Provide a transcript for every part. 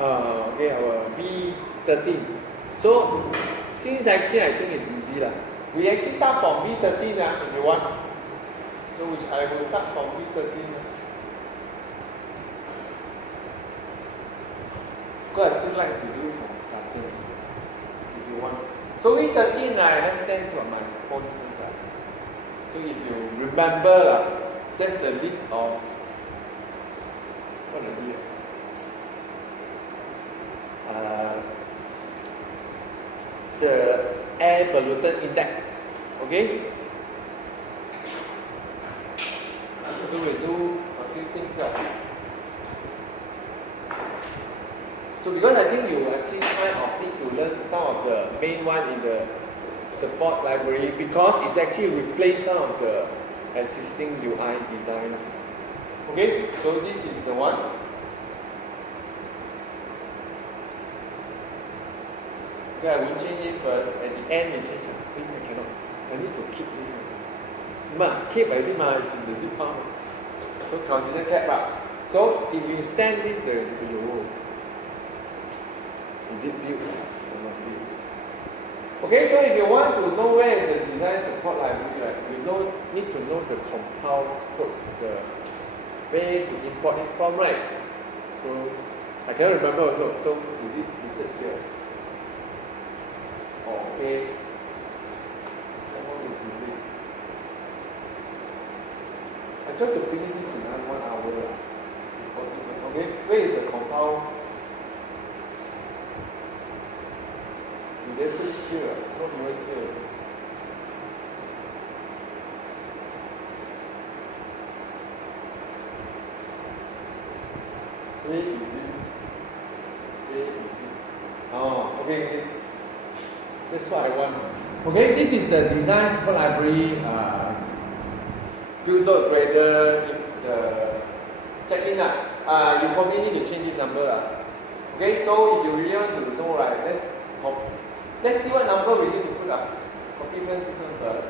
Okay, our V13. So since actually I think it's easy lah. We actually start from V13 if you want. So which I will start from V13. Because I still like to do from starting if you want. So V13 let's send to my phone first. So if you remember that's the list of what are we the air pollutant index. Okay? So we do a few things. So because I think you actually kind of need to learn some of the main one in the support library because it's actually replaced some of the existing UI design. Okay, so this is the one. Okay, I will change it first. At the end, we change it. I cannot. I need to keep this one. Keep already, it's in the zip file. So consider kept. So if you send this, is it built? Okay, so if you want to know where is the design support library, you need to know the compile code, the way to import it from, right? So I cannot remember also. So is it here? Okay. Someone will do it. I try to finish this in 1 hour. Okay, where is the compile? They're pretty clear, not very clear. Very easy. Oh, okay. That's what I want. Okay, this is the design support library. Build.grader, check in. You probably need to change this number. Okay, so if you really want to know, let's see what number we need to put. Copy first first.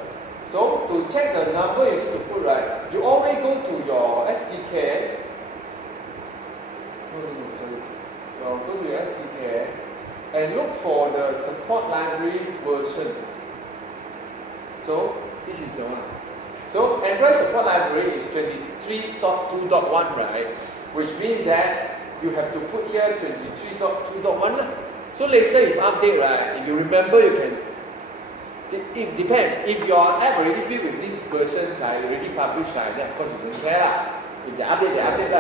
So to check the number you need to put, you always go to your SDK. Sorry. So go to your SDK and look for the support library version. So this is the one. So Android support library is 23.2.1, right? Which means that you have to put here 23.2.1. So later if update, if you remember, you can. It depends. If your app already built with these versions, already published, then of course you don't care. If they update, they update.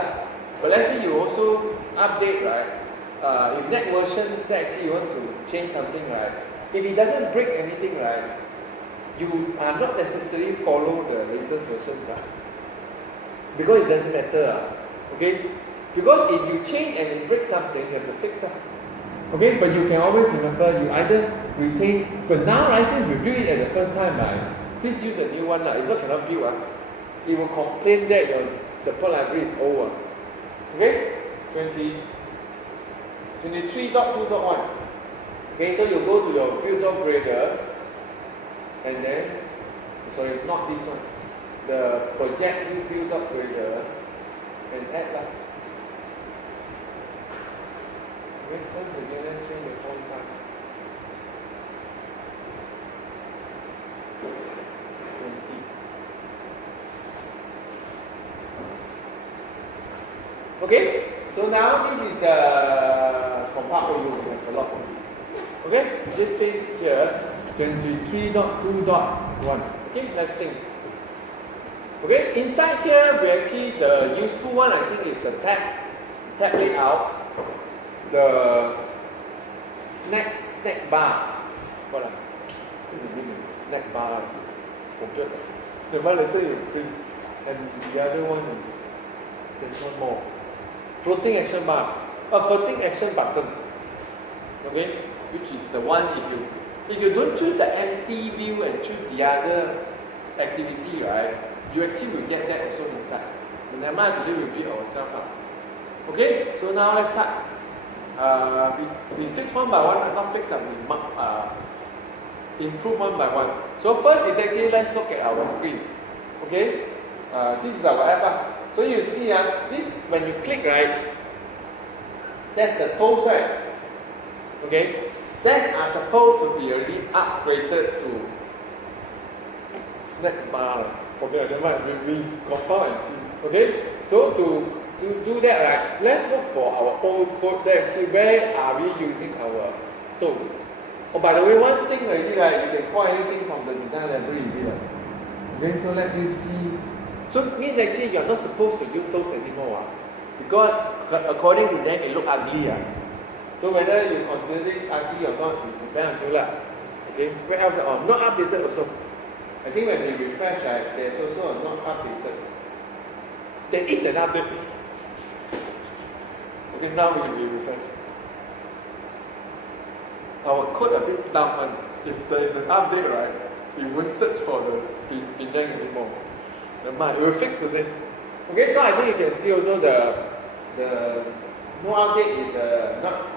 But let's say you also update, if that version actually you want to change something, if it doesn't break anything, you are not necessarily follow the latest versions, because it doesn't matter, okay? Because if you change and it breaks something, you have to fix it. Okay, but you can always remember, you either retain, but now, since we build it at the first time, please use a new one. If you cannot build, it will complain that your support library is old. Okay, 23.2.1. Okay, so you go to your build.grader, and then, sorry, not this one, the project new build.grader, and add once again, let's change the font size. 20. Okay, so now this is the compile. You have a lot. Okay, just paste here 23.2.1. Okay, let's see. Okay, inside here, we actually, the useful one, I think, is the tab layout. The snack bar. What is the meaning? Snack bar. Forget. The one later you print. And the other one is, there's one more. Floating action bar. A floating action button. Okay? Which is the one if you don't choose the empty view and choose the other activity, you actually will get that also inside. But never mind, today we'll build ourselves. Okay? So now let's start. We fix one by one, not fix up, we improve one by one. So first is actually, let's look at our screen. Okay, this is our app. So you see, this when you click, That's the toes, right? Okay? That are supposed to be already upgraded to snack bar. Okay, never mind, we compile and see. Okay? So to do that, right, let's look for our old code there. See where are we using our toes. Oh, by the way, once synced already, right, you can call anything from the design library indeed. Okay, so let me see. So it means actually you're not supposed to use toes anymore. Because according to them, it look ugly. So whether you consider it ugly or not, it depends on you. Okay, where else? Oh, not updated also. I think when we refresh, right, there's also a not updated. There is an update. Okay, now we refresh. Our code a bit dumb, and if there is an update, right, we won't search for the Penang anymore. Never mind, we will fix today. Okay, so I think you can see also the no update is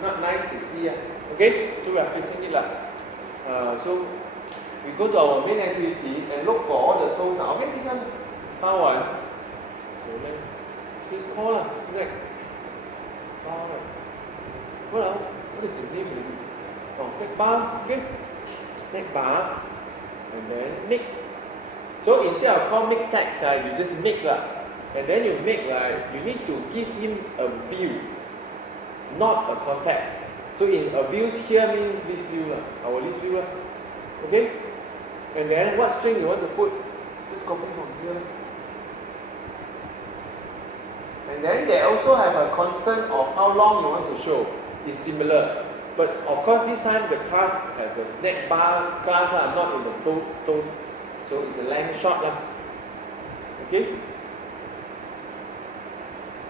not nice to see. Okay, so we are fixing it. So we go to our main activity and look for all the tools. Okay, this one found one. So let's just call snack. What is the name? Oh, snack bar. Okay, snack bar, and then make. So instead of call make text, you just make and then you make you need to give him a view, not a context. So in a views here means this view our list view okay. And then what string you want to put, just copy from here. And then they also have a constant of how long you want to show. It's similar, but of course this time the class has a snack bar class not in the toes. So it's a length short okay.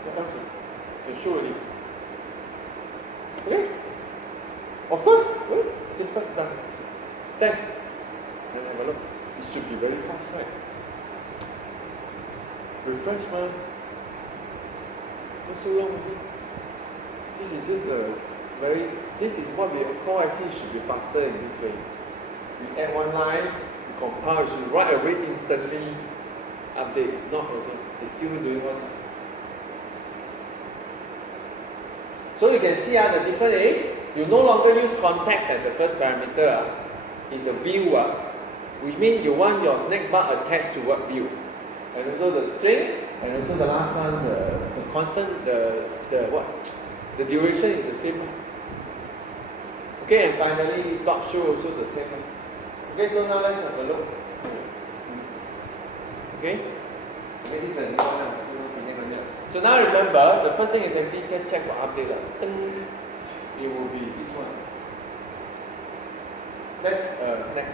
What else? You can show already. Okay. Of course. Simple done. Then have a look. It should be very fast, right? Refresh not so long. This is just this is what we call actually should be faster in this way. We add one line, we compile, it should right away instantly update. It's not also, it's still doing all this. So you can see the difference is you no longer use context as the first parameter. It's a view, which means you want your snack bar attached to what view. And also the string, and also the last one, the constant, the duration is the same. Okay, and finally dot show also the same. Okay, so now let's have a look. Okay, this is a new one. So now remember, the first thing is actually just check for update. It will be this one. That's snack.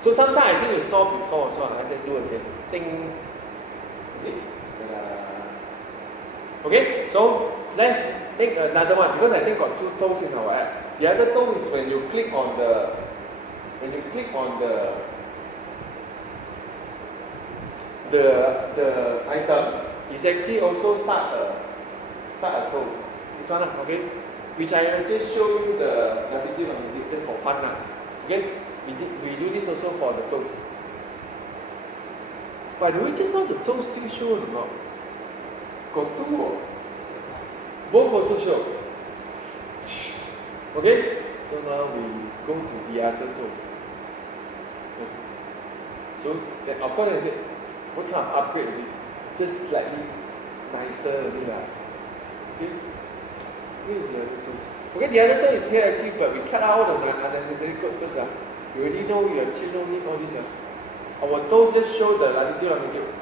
So sometimes I think you saw before, so I said do again. Ding. Okay, so let's take another one because I think got two toes in our app. The other toe is when you click on the item, it's actually also start a toe. This one, okay? Which I just show you the latitude and longitude just for fun. Okay? We do this also for the toes. By the way, just now the toes still show or not? Got two. Both also show. Okay? So now we go to the other toe. So then of course I said, what kind of upgrade is this? Just slightly nicer only Okay? Where is the other toe? Okay, the other toe is here actually, but we cut out all the unnecessary code because you already know you actually don't need all this. Our toe just show the latitude longitude.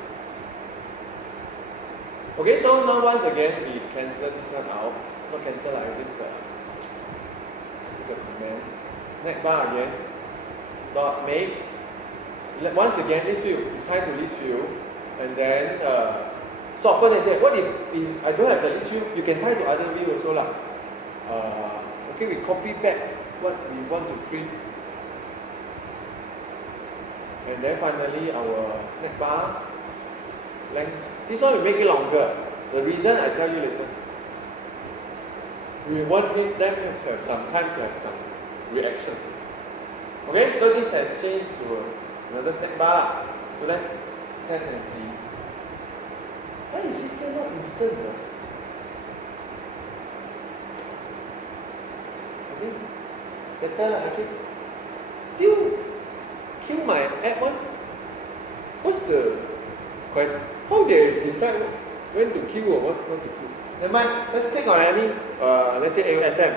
Okay, so now once again we cancel this one out. Not cancel, I just a command. Snack bar again. Dot make. Once again this view. You tie to this view, and then so of course I said, what if I don't have the list view? You can tie to other view also lah. Okay, we copy back what we want to print. And then finally our snack bar length. This one we make it longer. The reason I tell you later. We want them to have some time to have some reaction. Okay, so this has changed to another snack bar. So let's test and see. Why is this still not instant? better I can still kill my app one. What's the how they decide when to kill or what to kill? Never mind, let's click on any let's say AOSM.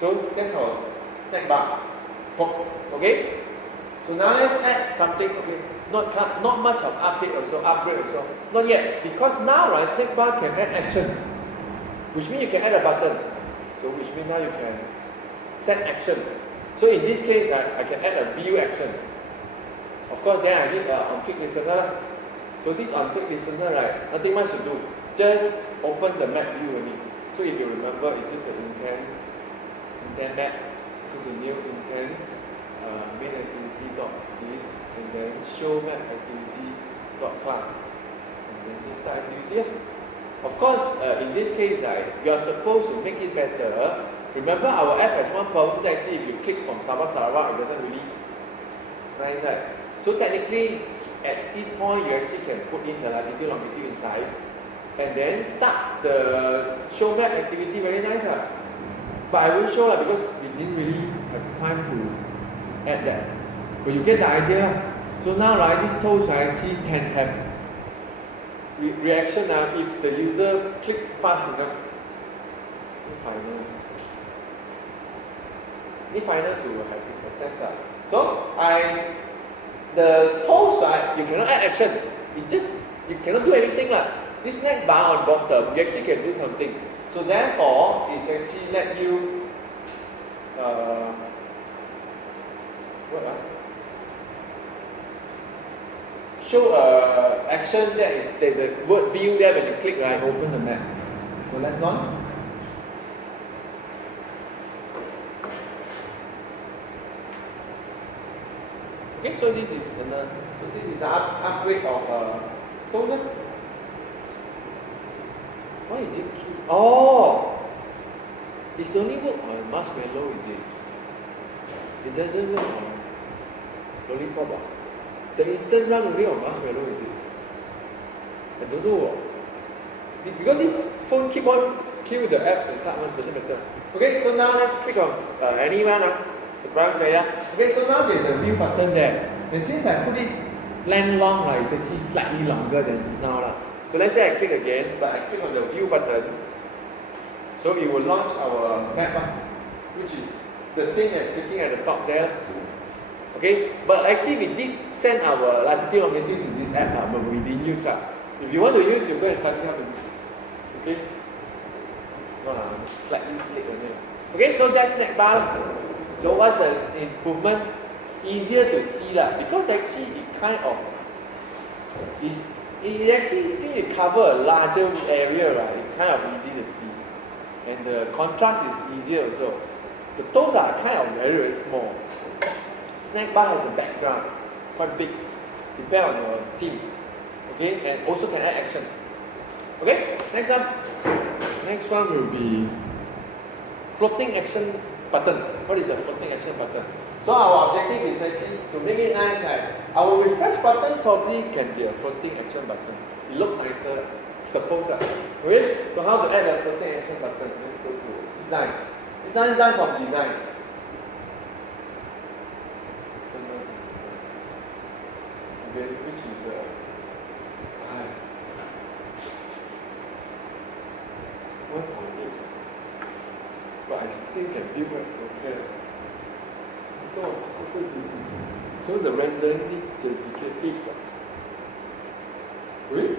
So that's our snack bar. Okay? So now let's add something, okay. Not much of update also, upgrade also. Not yet. Because now right, snack bar can add action. Which means you can add a button. So which means now you can set action. So in this case, I can add a view action. Of course, then I need an on-click listener. So this on-click listener, right, nothing much to do. Just open the map view only. So if you remember, it's just an intent map. Go to new intent, main activity dot this, and then show map activity dot class, and then this activity. Of course, in this case, you are supposed to make it better. Remember, our app has one problem that actually if you click from Sarawak, it doesn't really nice, right? So technically, at this point, you actually can put in the latitude, longitude inside, and then start the show map activity very nice. But I won't show because we didn't really have time to add that. But you get the idea. So now, right, these tools actually can have reaction if the user click fast enough. Final to have the access. So the tools you cannot add action. You cannot do anything This snack bar on bottom, you actually can do something. So therefore, it's actually let you show action there's a word view there when you click right, open the map. So let's on. Okay, so this is the upgrade of toner. Why is it cute? Oh, it's only work on marshmallow, is it? It doesn't work on lollipop. The instant run only on marshmallow, is it? I don't know. Because this phone keep on kill the app and start one, doesn't matter. Okay, so now let's click on anyone. Surprise saya. Okay, so now there's a view button there. And since I put it length long, it's actually slightly longer than this now. So let's say I click again, but I click on the view button. So it will launch our map, which is the same as clicking at the top there. Okay, but actually we did send our latitude longitude to this app, but we didn't use that. If you want to use, you go and sign up. Okay? Slightly click on it. Okay, so that's snack bar. So what's the improvement? Easier to see because actually it kind of it actually seems to cover a larger area, right? It's kind of easy to see. And the contrast is easier also. The toes are kind of very, very small. Snack bar has a background, quite big. Depend on your team. Okay, and also can add action. Okay, next one. Next one will be floating action button. What is a floating action button? So our objective is actually to make it nice. Our refresh button probably can be a floating action button. It looks nicer, suppose. Okay? So how to add a floating action button? Let's go to design. Design done from design. Okay, which is but I still can build it. Okay. So the rendering need to be 8. Wait.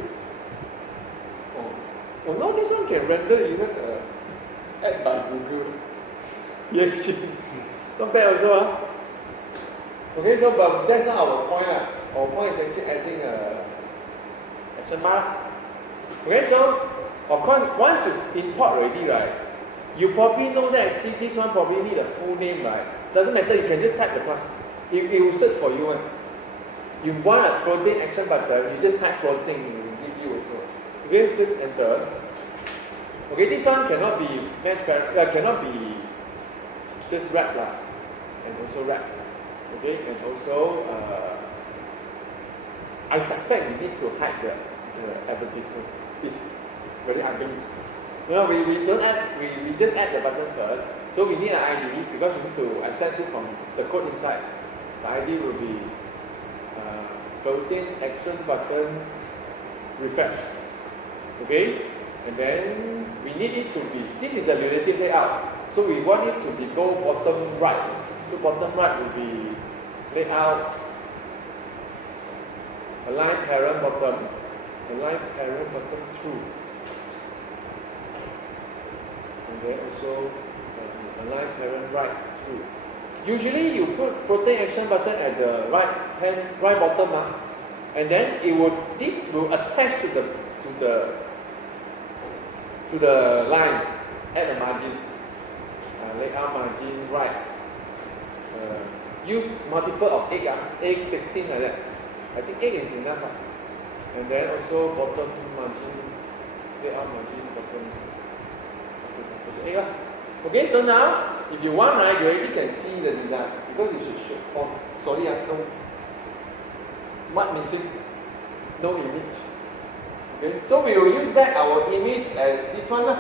Oh, now this one can render even add by Google. Yeah, not bad also. Okay, so but that's not our point. Our point is actually adding a action bar. Okay, so of course once it's import already, right? You probably know that actually this one probably need a full name, right? Doesn't matter, you can just type the class. It will search for you. You want a floating action button, you just type floating, it will give you also. Okay, just enter. Okay, this one cannot be cannot be just wrap and also wrap. Okay, and also I suspect we need to hide the advertisement. It's very ugly. Well, we don't add, we just add the button first, So we need an ID because we need to access it from the code inside. The ID will be floating action button refresh. Okay? And then we need it to be, this is a relative layout. So we want it to be go bottom right. So bottom right will be layout align parent bottom, align parent bottom true. And then also align parent right true. Usually you put floating action button at the right bottom, and then this will attach to the line at the margin. Layout margin right. Use multiple of 8, 16 like that. I think 8 is enough. And then also bottom margin, layout margin bottom. Also 8. Okay, so now if you want, you already can see the design because it should show. Oh, sorry, no. What missing? No image. Okay, so we will use back our image as this one.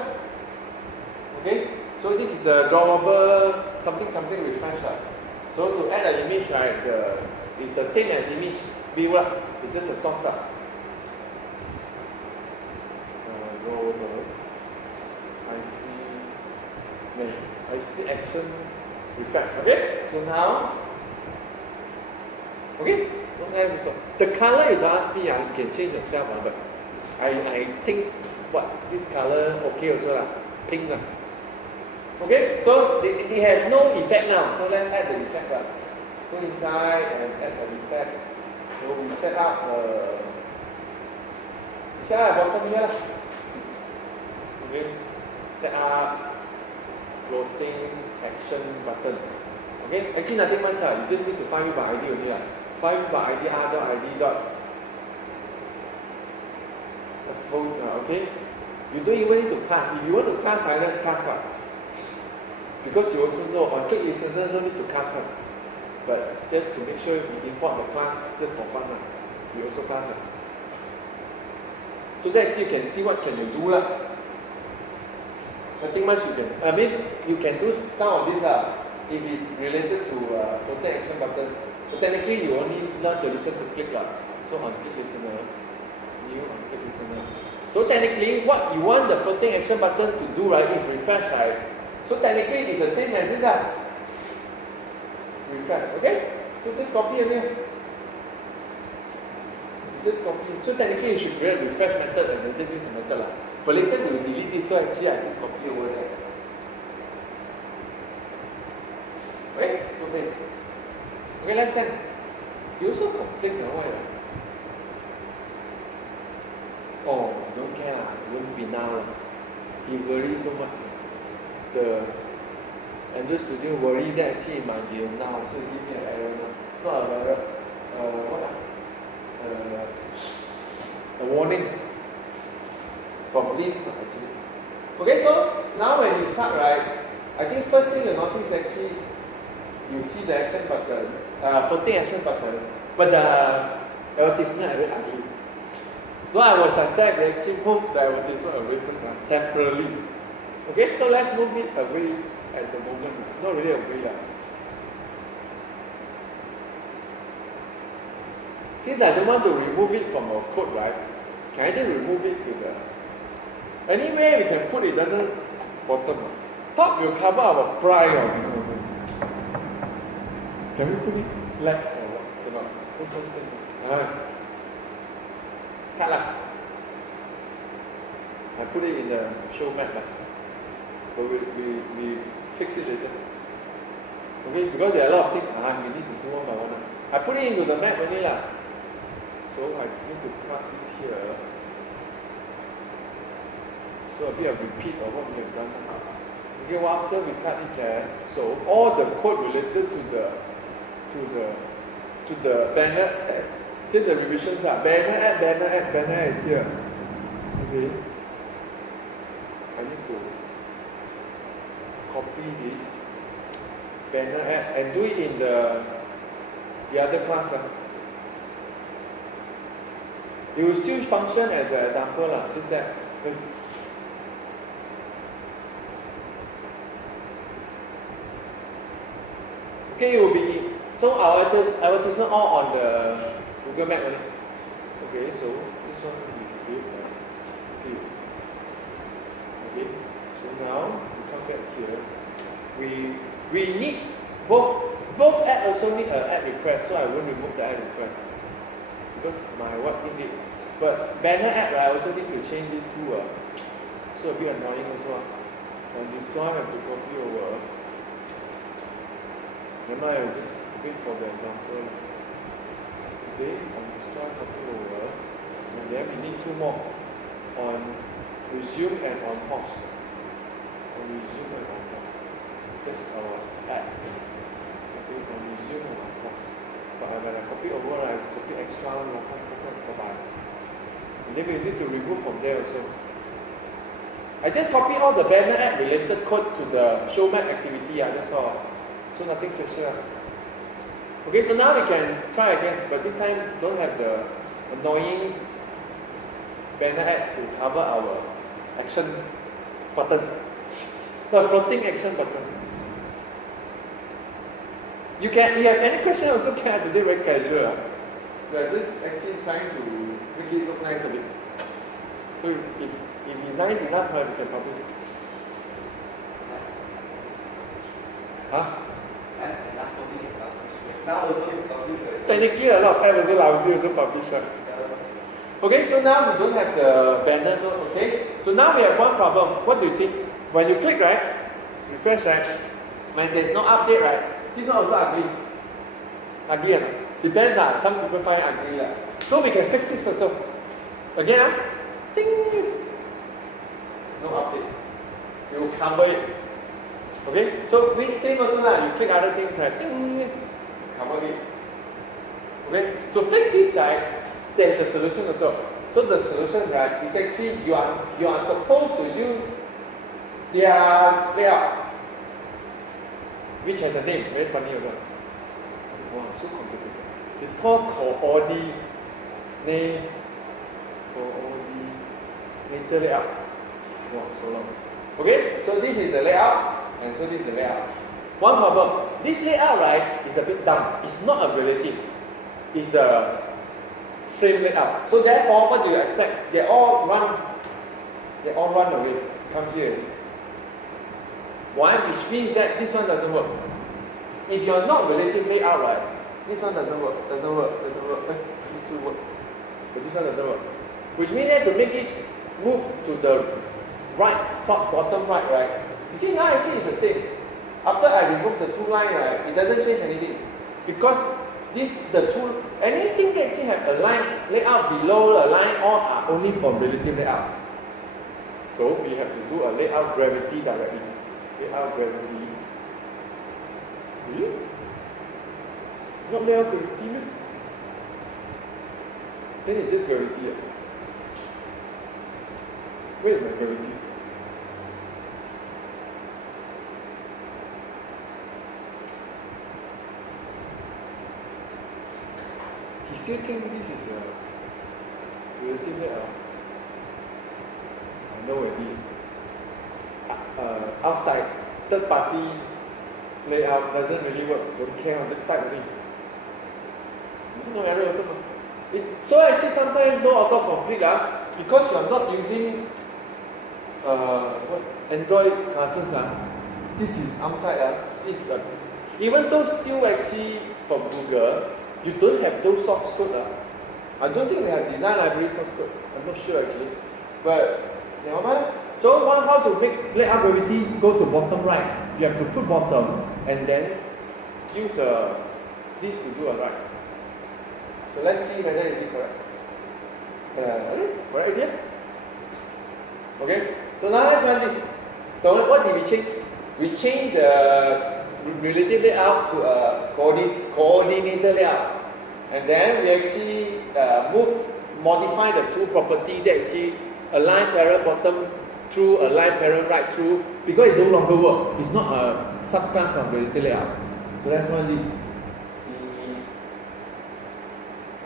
Okay, so this is a drawable something refresh. So to add an image, it's the same as image view. It's just a source. I see action refresh. Okay, so now, okay, the color you don't ask me, you can change yourself, but I think this color okay also pink. Okay, so it has no effect now. So let's add the effect. Go inside and add the effect. So we set up bottom here. Okay, set up floating action button. Okay, actually nothing much. You just need to find it by ID only. Find it by ID r.id dot. Okay, you don't even need to class. If you want to class, let's class. Because you also know on click listener no need to class. But just to make sure we import the class just for fun. We also class. So that you can see what can you do. Nothing much you can. I mean, you can do some of this if it's related to floating action button. So technically you only learn to listen to click. So on click listener, new on click listener. So technically what you want the floating action button to do is refresh, right? So technically it's the same as this. Refresh, okay? So just copy again. Just copy. So technically you should create a refresh method and then just use the method. But later we will delete this, so actually I just copy over there. Okay? So paste. Okay, let's send. You also complain why? Oh, don't care. It won't be now. He worries so much. The Android Studio worry that actually it might be now, so give me an error now. Not an error. A warning from Link actually. Okay, so now when you start, I think first thing you notice actually you see the action button, floating action button, but the advertisement is very ugly. So I will suspect they actually move the advertisement away first, temporarily. Okay, so let's move it away at the moment. Not really away. Since I don't want to remove it from our code, can I just remove it to the... Anyway, we can put it at the bottom. Top will cover our pride or Can we put it left or what? Cannot. Cut. I put it in the show map. But we fix it later. Okay, because there are a lot of things we need to do one by one. I put it into the map only. So I need to cut this here. So a bit of repeat of what we have done. Okay, well after we cut it there, so all the code related to the banner, just the revisions banner is here. Okay. I need to copy this banner and do it in the other class. It will still function as an example, just that. Okay, it will be, so our advertisement all on the Google Map only. Okay, so this one we build a field. Okay, so now we come back here. We need both add also need an add request, so I won't remove the add request because my what indeed. But banner add, I also need to change these two. So a bit annoying also. And you don't have to copy over. Then I will just wait for the example. Okay, and try copy over. And then we need two more on resume and on pause. On resume and on pause. This is our add. Okay, on resume and on pause. But when I copy over, I copy extra one. Bye-bye. And then we need to remove from there also. I just copy all the banner app related code to the show map activity, that's all. So nothing special. Okay, so now we can try again, but this time don't have the annoying banner app to cover our action button. The floating action button. You have any question also can today very casual. We are just actually trying to make it look nice a bit. So if it's nice enough, we can publish it. Huh? That's enough publish it. Now also you publish it. Technically, a lot of apps also lousy also publish it. Okay, so now we don't have the banner, so okay. So now we have one problem. What do you think? When you click, right? Refresh, right? When there's no update, right? This one also ugly. Ugly, depends, some people find it ugly. So we can fix this also. Again, ding! No update. You will cover it. Okay? So same also you click other things, right? Ding! Cover it. Okay? To fix this side, there is a solution also. So the solution, right, is actually you are supposed to use their layout, which has a name, very funny also. Wow, so complicated. It's called coordinator layout. Wow, so long. Okay, so this is the layout, and so this is the layout. One problem, this layout, right, is a bit dumb. It's not a relative. It's a frame layout. So therefore, what do you expect? They all run away. Come here. Why? Which means that this one doesn't work. If you're not relative layout, right, this one doesn't work. These two work. But this one doesn't work. Which means that to make it move to the right, top, bottom right? You see now actually it's the same. After I remove the two line, right, it doesn't change anything. Because anything that actually have a line layout below a line, all are only for relative layout. So we have to do a layout gravity directly. Layout gravity. Really? Not layout gravity, man. Then it's just gravity. Where is my gravity? He still thinks this is a relative layout. I know already. Outside, third party layout doesn't really work. Don't care on this type of thing. There's no error also. So actually sometimes no autocomplete because you are not using Android classes. This is outside. Even though still actually from Google, you don't have those source code. I don't think we have design library source code. I'm not sure actually. But never mind. So how to make layout gravity go to bottom right? You have to put bottom and then use this to do a right. So let's see whether is it correct. Correct idea? Okay. So now let's run this. So what did we change? We changed the relative layout to a coordinator layout. And then we actually modify the two properties that actually align parallel bottom through, align parallel right through, because it no longer works. It's not a subclass of relative layout. So let's run this.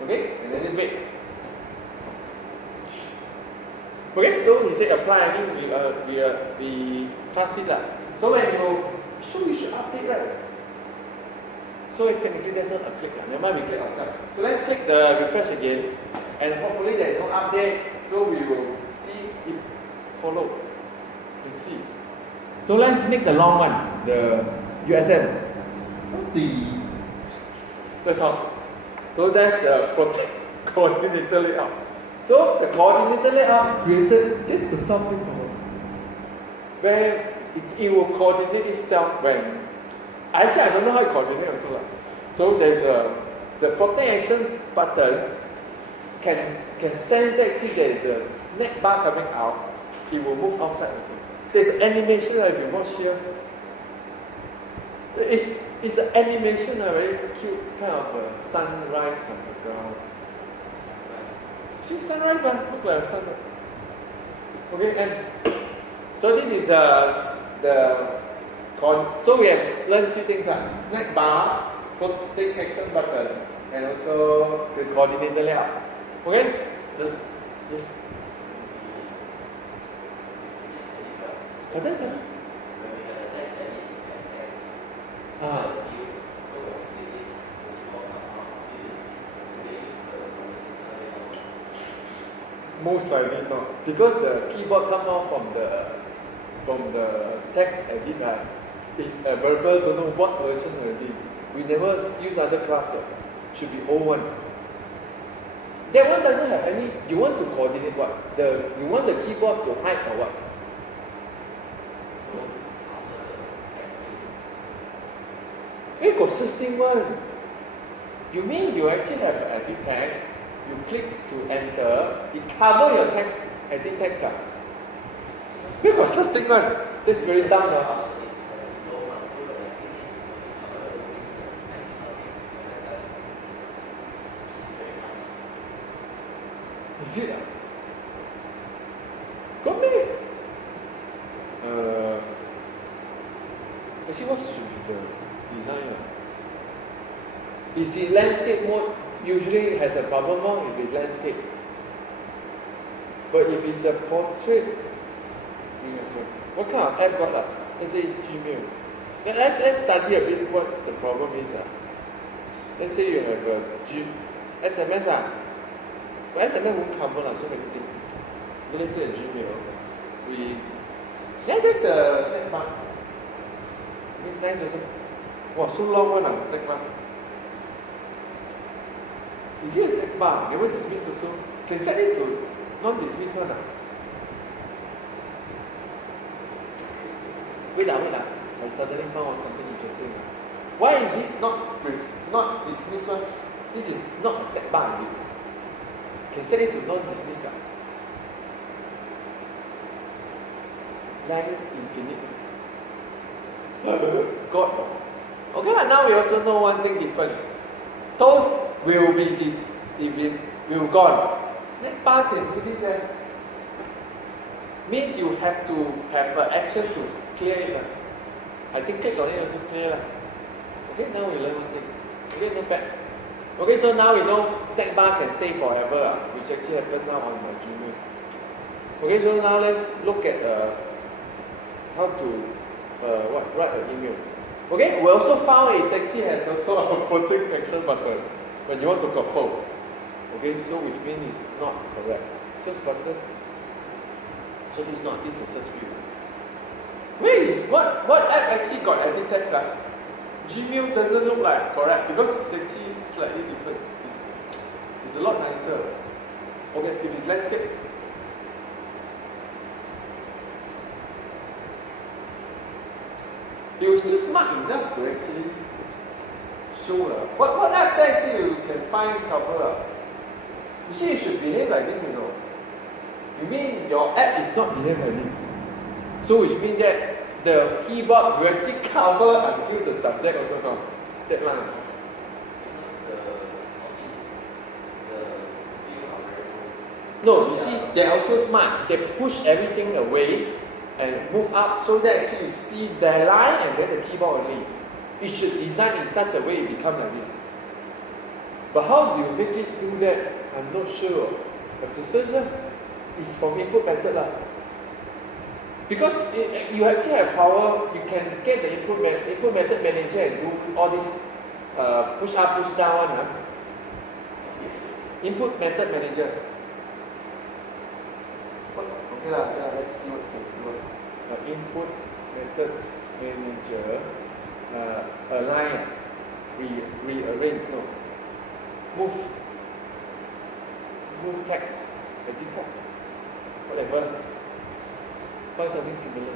Okay, and then just wait. Okay, so we say apply. I mean we pass it. So when you should update, right? So technically there's not a click. Never mind, we click outside. So let's click the refresh again. And hopefully there is no update. So we will see it follow. You can see. So let's make the long one, the USM. That's all. So that's the coordinator layout. So the coordinator layout created just to solve the problem. Where it will coordinate itself when actually I don't know how it coordinates also. So there's the floating action button can sense that actually there is a snack bar coming out, it will move outside also. There's animation if you watch here. It's an animation, a very cute kind of a sunrise on the ground. See sunrise man, look like a sunrise. Okay, and so this is so we have learned two things snack bar, floating action button, and also the coordinator layout. Okay? Yes. Most likely not, because the keyboard come out from the text edit is a verbal, don't know what version already. We never use other class yet. Should be O1. That one doesn't have any. You want to coordinate what? You want the keyboard to hide or what? It got system one. You mean you actually have an edit text? You click to enter. It cover your text, edit text. It got system one. That's very dumb. Is it? Got me. Actually, what should be the design? Is it landscape mode? Usually has a problem if it's landscape. But if it's a portrait, what kind of app got that? Let's say Gmail. Then let's study a bit what the problem is. Let's say you have a SMS. But SMS won't cover so many things. But let's say a Gmail. That's a snack bar. Nice also. Wow, so long one snack bar. Is it a snack bar? Never dismiss also. Can set it to non-dismiss one. Wait. I suddenly found something interesting. Why is it not dismiss one? This is not a snack bar, is it? Can set it to non-dismiss. Line infinite. God. Okay, now we also know one thing different. Toast will be this. It will gone. Snack bar can do this. Means you have to have an action to clear it. I think click on it also clear. Okay, now we learn one thing. Okay, not bad. Okay, so now we know snack bar can stay forever, which actually happened now on my Gmail. Okay, so now let's look at how to write an email. Okay, we also found it actually has also a floating action button when you want to compose. Okay, so which means it's not correct. Search button. So this is not, this is search view. Where is what app actually got edit text? Gmail doesn't look like correct because it's actually slightly different. It's a lot nicer. Okay, if it's landscape. It was still smart enough to actually show what app text you can find cover. You see, it should behave like this, You mean your app is not behave like this? So which means that the keyboard will actually cover until the subject also comes. That one. No, you see, they're also smart. They push everything away and move up so that actually you see the line and then the keyboard only. It should design in such a way it becomes like this. But how do you make it do that? I'm not sure. But to search is from input method. Because you actually have power, you can get the input method manager and do all this push up, push down one. Input method manager. Okay lah, let's see what to do. Input method manager. Align, rearrange, no. Move text, edit text, whatever. Find something similar.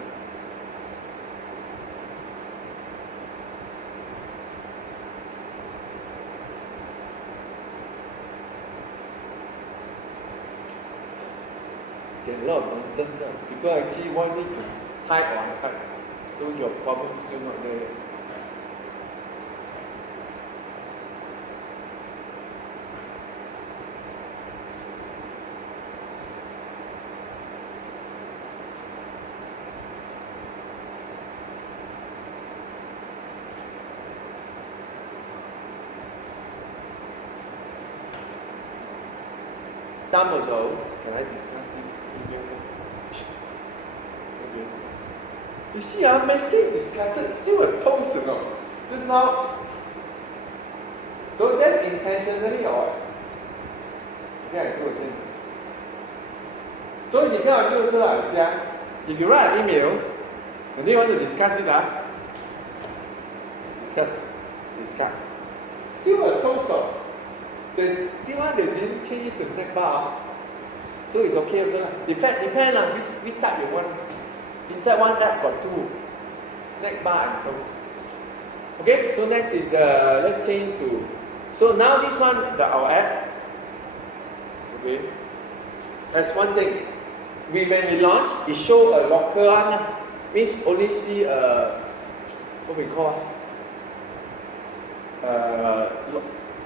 There are a lot of nonsense now. People actually want me to hide or unhide. So your problem is still not there yet. Time also, can I discuss this email first? Okay. You see, our message discarded still a toast, you know. Just now. So that's intentionally or what? Okay, I do again. So you can do also, if you write an email and then you want to discuss it, discuss. Still a toast. The one they didn't change it to snack bar, so it's okay also. Depend on which type you want. Inside one app got two, snack bar and toast. Okay, so next is let's change to. So now this one, our app. Okay, that's one thing. When we launch, it show a locker one. Means only see what we call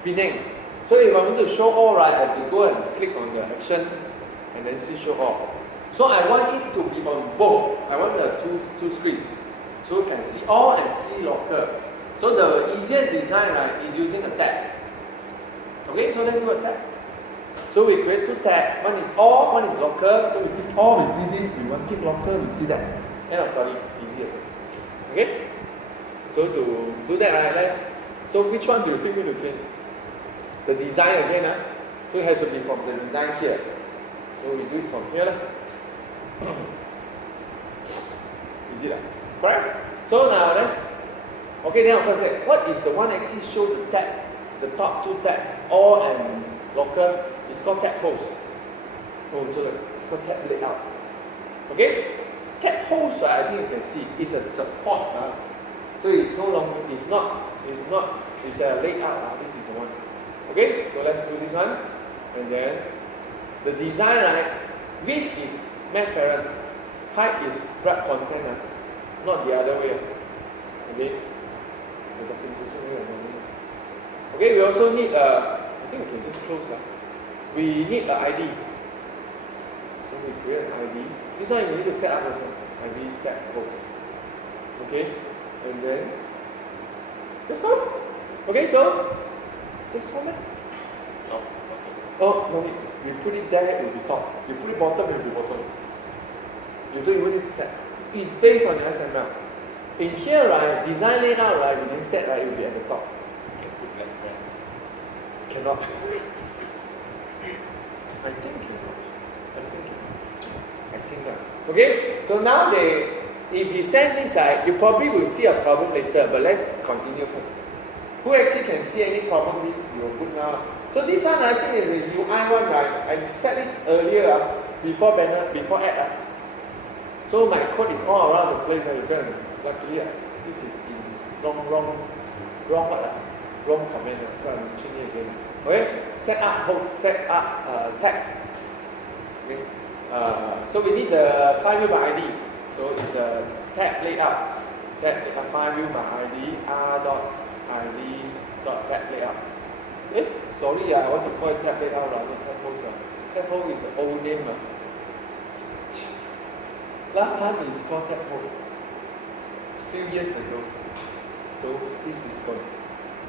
Penang. So if I want to show all, right, I have to go and click on the action and then see show all. So I want it to be on both. I want the two screen. So you can see all and see locker. So the easiest design, right, is using a tag. Okay, so let's do a tag. So we create two tags. One is all, one is locker. So we click all, we see this. We want to click locker, we see that. End of story, easy. Okay? So to do that, right, so which one do you think we will change? The design again, so it has to be from the design here. So we do it from here. Easy lah. Correct? So now okay, then of course, what is the one actually show the tag, the top two tag, all and locker? It's called tag post. Oh, so it's called tag layout. Okay? Tag post, I think you can see, is a support. So it's no longer, it's a layout. This is the one. Okay, so let's do this one. And then the design, right? Width is match parent, height is wrap content, not the other way. Okay, the documentation way. Okay, we also need I think we can just close. We need an ID. So we create an ID. This one you need to set up also. ID tag post. Okay, and then that's all. Okay, so this one. Oh, no need. We put it there, it will be top. You put it bottom, it will be bottom. You don't even need to set. It's based on your XML. In here, right, design layout, right, we didn't set, right, it will be at the top. Can put left front. Cannot. I think not. Okay, so now if you send this, right, you probably will see a problem later, but let's continue first. Who actually can see any problem with your book now? So this one I think is the UI one, right? I set it earlier before banner, before ad. So my code is all around the place. Luckily, this is in wrong comment. So I'm changing it again. Okay, set up tag. Okay. So we need the file view by ID. So it's a tag layout. Tag file view by ID r.id.tag layout. Sorry, I want to call it tag layout rather than tag post. Tag post is the old name. Last time it's called tag post. Few years ago. So this is gone.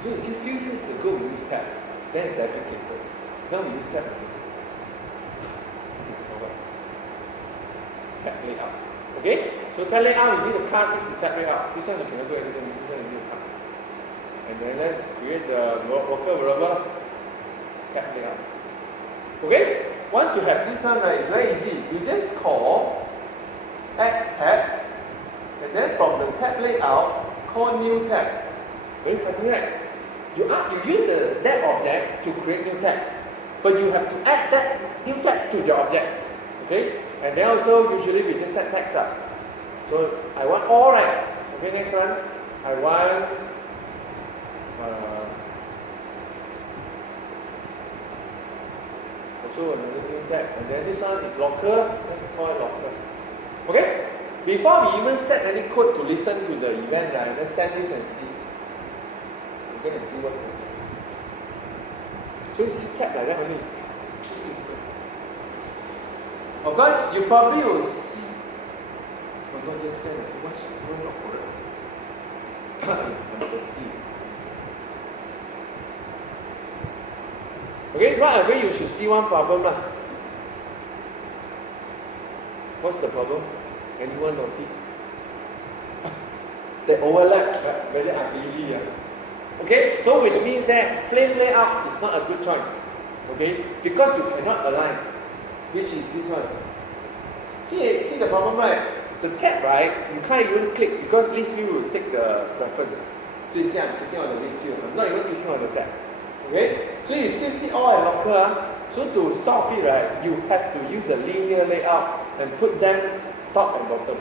So you see, few years ago we used tag. Then it's deprecated. Now we use tag again. This is forward. Tag layout. Okay? So tag layout, you need a class to tag layout. This one you cannot do anything. This one you need a class. And then let's create the worker variable tab layout. Okay? Once you have this one, right, it's very easy. You just call add tab, and then from the tab layout, call new tab. Very funny, right? You use that object to create new tab, but you have to add that new tab to your object. Okay? And then also usually we just set text up. So I want all, right? Okay, next one. I want also another new tab, and then this one is locker. Let's call it locker. Okay? Before we even set any code to listen to the event, right? Let's set this and see. Okay, and see what's it. So it's tab like that only. Of course, you probably will see. Oh, not just send it. What's not correct? I'm thirsty. Okay, right away you should see one problem lah. What's the problem? Anyone notice? They overlap very uneasily. Okay, so which means that flame layout is not a good choice. Okay, because you cannot align. Which is this one. See the problem, right? The tab, right? You can't even click because list view will take the preference. So you see, I'm clicking on the list view. I'm not even clicking on the tab. Okay? So you still see all at locker. So to solve it, right, you have to use a linear layout and put them top and bottom.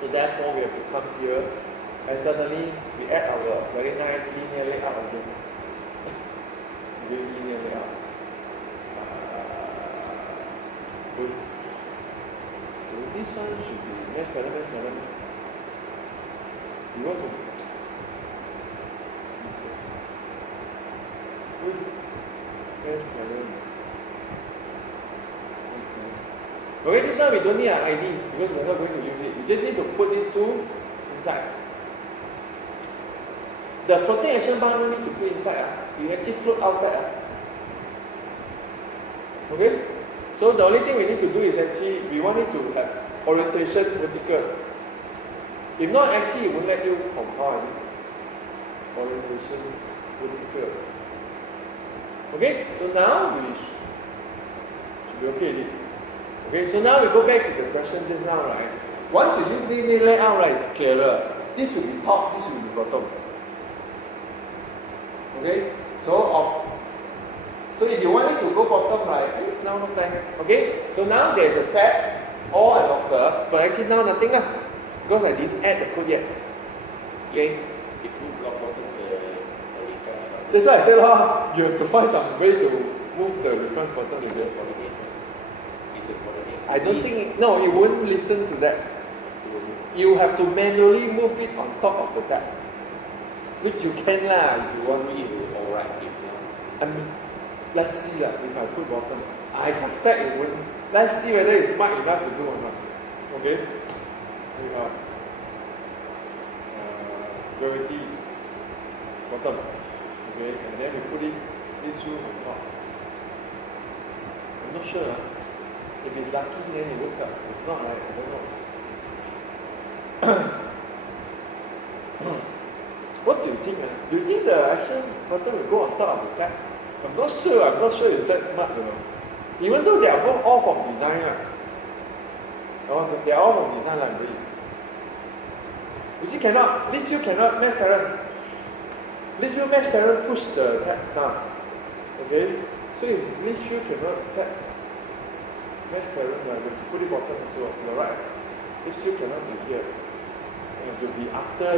So therefore, we have to come here and suddenly we add our very nice linear layout again. Very linear layout. Good. So this one should be mesh pattern. You want to good mesh pattern. Okay, this one we don't need an ID because we're not going to use it. We just need to put these two inside. The floating action bar no need to put inside. You actually float outside. Okay? So the only thing we need to do is actually, we want it to have orientation vertical. If not, actually it won't let you compile orientation vertical. Okay, so now we should be okay with it. Okay, so now we go back to the question just now, right? Once you use linear layout, right, it's clearer. This will be top, this will be bottom. Okay, so if you want it to go bottom, right, now no thanks. Okay, so now there's a tab, all and locker, but actually now nothing lah, because I didn't add the code yet. Okay. If you block bottom the refresh button. That's why I said, you have to find some way to move the refresh button. Is it coordinate? Is it coordinate? I don't think, no, it won't listen to that. You have to manually move it on top of the tab. Which you can lah, if you want. It will alright if not. I mean, let's see lah, if I put bottom. I suspect it won't. Let's see whether it's smart enough to do or not. Okay? Here we are. Gravity bottom. Okay, and then we put it this two on top. I'm not sure. If it's lucky, then it works out. If not, I don't know. What do you think? Do you think the action button will go on top of the tab? I'm not sure it's that smart, you know. Even though they are both all from design, they are all from design library. You see, list view cannot mesh parent. List view mesh parent push the tab down. Okay? So if list view cannot tap mesh parent, we have to put it bottom as well. You're right. List view cannot be here. It has to be after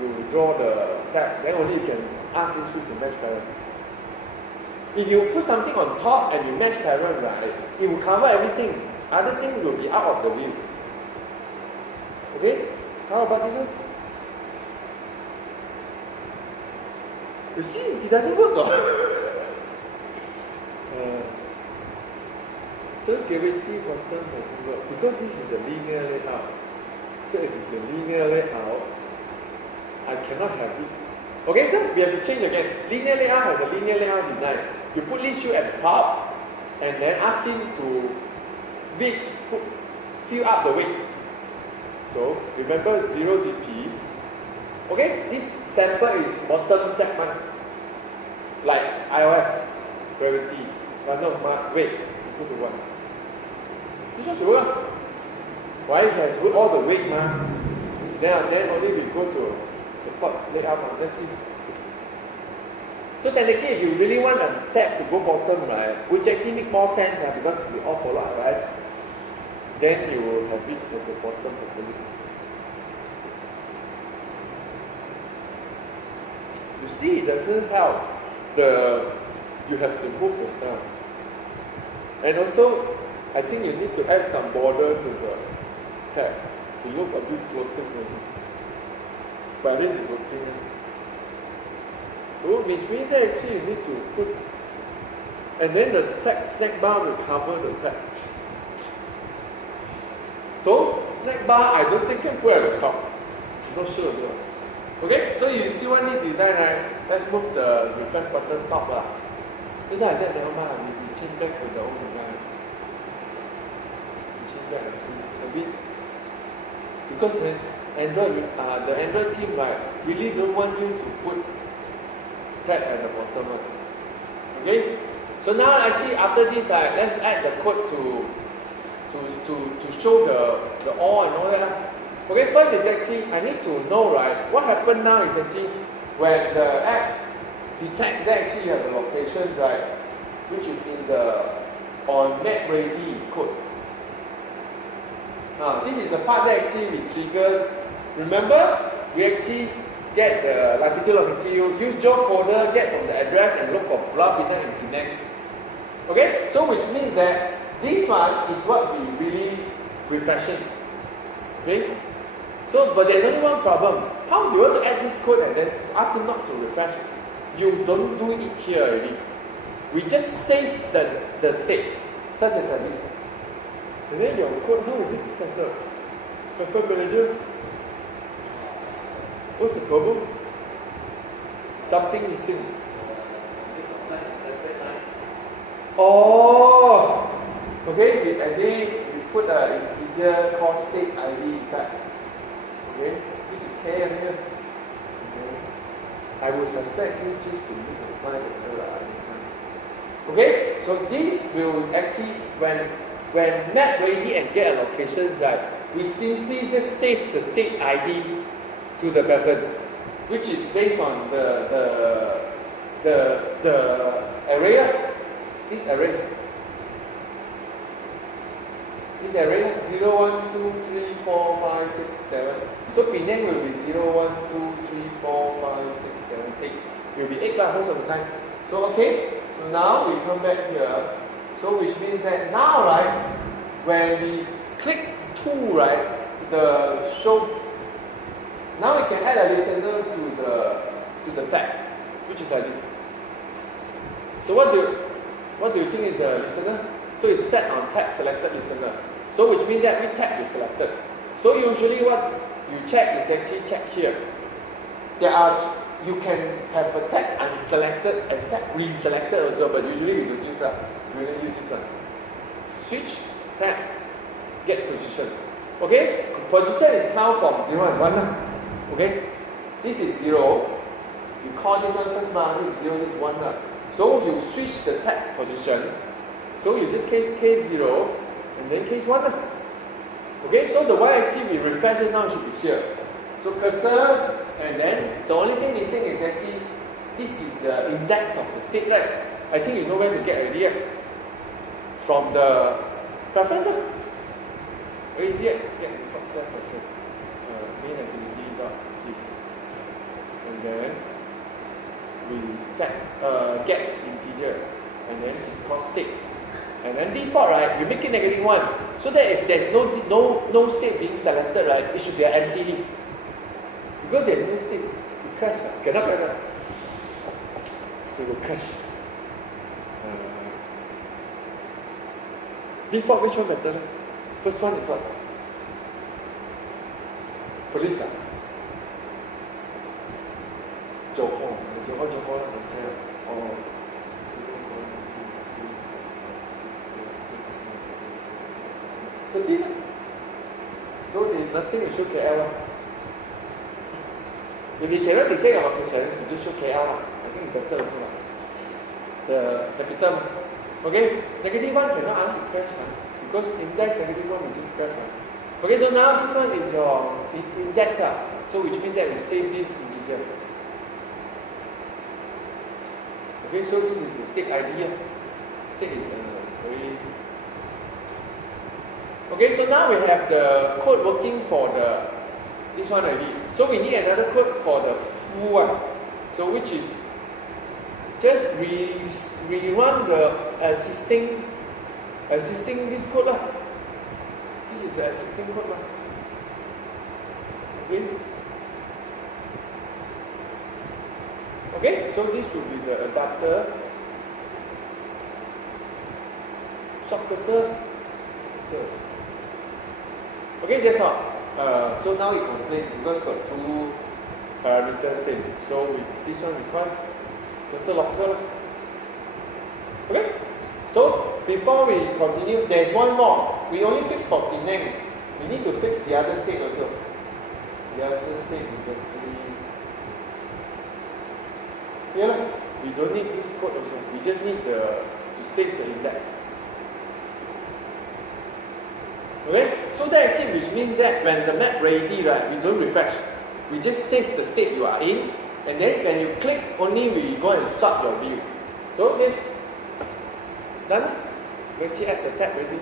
you draw the tab, then only you can ask list view to mesh parent. If you put something on top and you mesh parent, right, it will cover everything. Other things will be out of the view. Okay? How about this one? You see, it doesn't work. So gravity bottom doesn't work because this is a linear layout. So if it's a linear layout, I cannot have it. Okay, so we have to change again. Linear layout has a linear layout design. You put list view at the top and then ask him to fill up the weight. So remember 0 dp. Okay, this sample is bottom tap one. Like iOS, gravity. Weight, equal to 1. This one should work. Why? It has all the weight, Then only we go to support layout. Let's see. So technically, if you really want a tab to go bottom, right, which actually make more sense, because we all follow iOS, then you will have it at the bottom hopefully. You see, it doesn't help. You have to move yourself. And also, I think you need to add some border to the tab. You look a bit floating. But this is working. Oh, which means that actually you need to put, and then the snack bar will cover the tab. So, snack bar I don't think can put at the top. I'm not sure though. Okay, so you still want this design, right? Let's move the refresh button top. That's why I said never mind, we change back to the old design. We change back a bit. Because the Android team, right, really don't want you to put tab at the bottom one. Okay? So now actually after this, let's add the code to show the all and all that. Okay, first is actually I need to know, right, what happened now is actually when the app detect that actually you have the locations, right, which is in the on MapReady code. Now this is the part that actually we trigger. Remember, we actually get the latitude, longitude, use geocoder, get from the address and look for blah, Penang and Penang. Okay, so which means that this one is what we really refreshing. Okay, so but there's only one problem. How do you want to add this code and then ask him not to refresh? You don't do it here already. We just save the state, such as this. And then your code, how is it settled? Preferred manager. What's the problem? Something missing. Oh! Okay, we put an integer called state ID inside. Okay, which is K here. Okay. I will suspect you just to use apply the third ID. Okay, so this will actually, when MapReady and get a location, right, we simply just save the state ID to the preference, which is based on the array. This array 0, 1, 2, 3, 4, 5, 6, 7. So Penang will be 0, 1, 2, 3, 4, 5, 6, 7, 8. It will be 8 most of the time. So okay, so now we come back here. So which means that now, right, when we click tool, right, the show. Now we can add a listener to the tag, which is like this. So what do you think is the listener? So it's set on tag selected listener. So which means that which tag is selected. So usually what you check is actually check here. You can have a tag unselected and tag reselected also, but usually we don't use that. We only use this one. Switch, tag, get position. Okay? Position is now from 0 and 1. Okay? This is 0. You call this one first, this is 0, this is 1. So you switch the tag position. So you just case 0 and then case 1. Okay, so the one actually we refresh it now should be here. So cursor, and then the only thing missing is actually this is the index of the state, right? I think you know where to get already from the preference. Where is it? Get from set preference. Main activity dot this, and then we set get integer, and then it's called state. And then default, right, we make it -1, so that if there's no state being selected, right, it should be an empty list. Because there's no state, it crash. Cannot. So it will crash. Default, which one better? First one is what? Police. Johor. Oh. So there's nothing to show KL. If you cannot detect a location, you just show KL lah. I think it's better also lah. The capital. Okay, negative 1 cannot refresh because index negative 1 is just crash. Okay, so now this one is your index. So which means that we save this integer. Okay, so this is the state ID. State is very. Okay, so now we have the code working for this one already. So we need another code for the full one. So which is just rerun the existing this code lah. This is the existing code lah. Okay. Okay, so this will be the adapter. Short cursor. Okay, that's all. So now we complete because got 2 parameters same. So with this one require cursor locker. Okay. So before we continue, there's one more. We only fix for Penang. We need to fix the other state also. The other state is actually here. We don't need this code also. We just need to save the index. Okay, so that's it, which means that when the map ready, right, we don't refresh. We just save the state you are in, and then when you click, only we go and swap your view. So this done. We actually add the tab ready.